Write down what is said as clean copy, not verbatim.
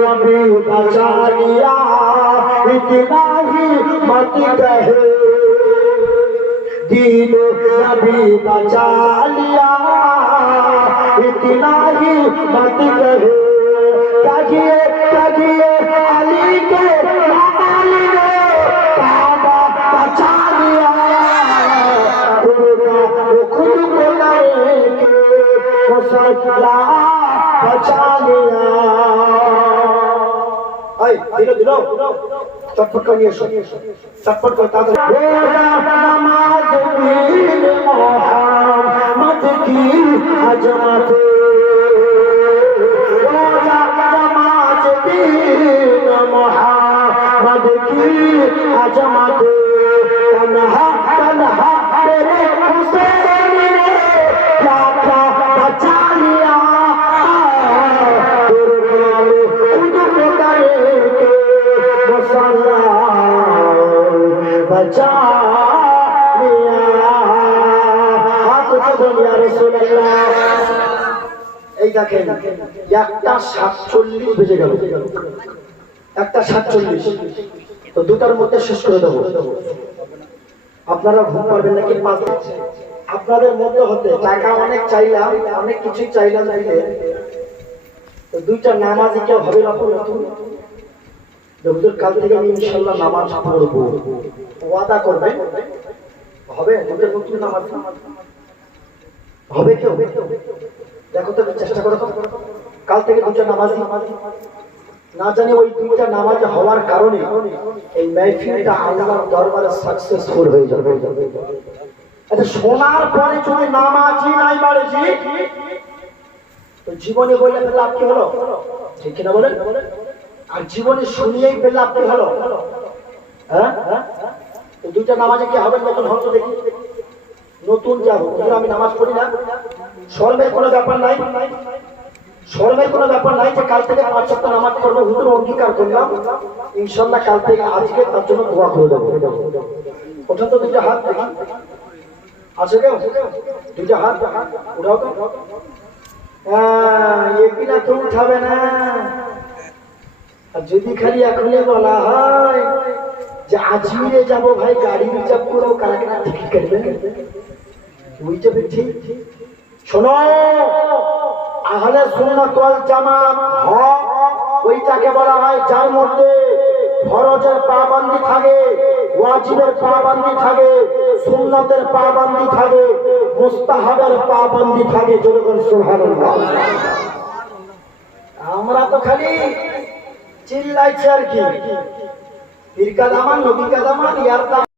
नबी बचा लिया इतना ही मत कहे दीन नबी बचा लिया इतना ही मत कहे कहिए अली के लाल ने काबा बचा लिया खुद को लेके मुसल्ला बचा लिया दिलो दिलो चटपट करिए चटपट करता नमाज दीन मोहम्मद की अजमत नमाज दीन मोहम्मद की अजमत तन्हा तन्हा तेरे हुसैन ने क्या क्या बचा लिया बचा এই দেখেন একটা 47 বেজে গেল একটা 47 তো দুটার মধ্যে শেষ করে দেবো আপনারা ঘুম পারবেন নাকি আপনাদের মধ্যে হতে টাকা অনেক চাইলাম অনেক কিছুই চাইলাম দিলে তো দুইটা নামাজি কেউ হবে না হুজুর কাল থেকে আমি ইনশাআল্লাহ নামাজ পড়বো ওয়াদা করবেন হবে নতুন নামাজ হবে কেউ দেখো তো চেষ্টা করো কাল থেকে দুটো নামাজ না জানি ওই দুইটা নামাজ হওয়ার কারণে এই মাহফিলটা আল্লাহর দরবারে সাকসেসফুল হয়ে যাবে আচ্ছা শোনার পরে যদি নামাজই নাই বাড়েছি তো জীবনে বললে লাভ কি হলো ঠিক কিনা বলেন আর জীবনে শুনিয়েই পেলে আপনি হলো হ্যাঁ তো দুইটা নামাজে কি হবে নতুন হতো দেখি নতুন যা হোক আমি নামাজ পড়ি না শরমের কোনো ব্যাপার নাই শরমের কোনো ব্যাপার নাই যে কাল থেকে 5 ওয়াক্ত নামাজ পড়বো হুজুর অঙ্গীকার করলাম ইনশাআল্লাহ কাল থেকে আজকে তার জন্য দোয়া করে দেবো ওঠা তো দুইটা হাত দেখি আছে কেউ দুইটা হাত উঠাও তো এপিনা তো উঠাবে না আর যদি খালি এখনই বলা হয় যে আজমিরে যাব ভাই গাড়ি রিজার্ভ করো কারা কারা টিকিট কাটবেন ওই যাবে ঠিক শোনো আহলে সুন্নাত ওয়াল জামাত হক ওইটাকে বলা হয় যার মধ্যে ফরজের পাবন্দি থাকে ওয়াজিবের পাবন্দি থাকে সুন্নাতের পাবন্দি থাকে মুস্তাহাবের পাবন্দি থাকে যখন সুবহানাল্লাহ আমরা তো খালি চিল্লাইছে আর কি পীর কা দামান নবী কা দামান ইয়ার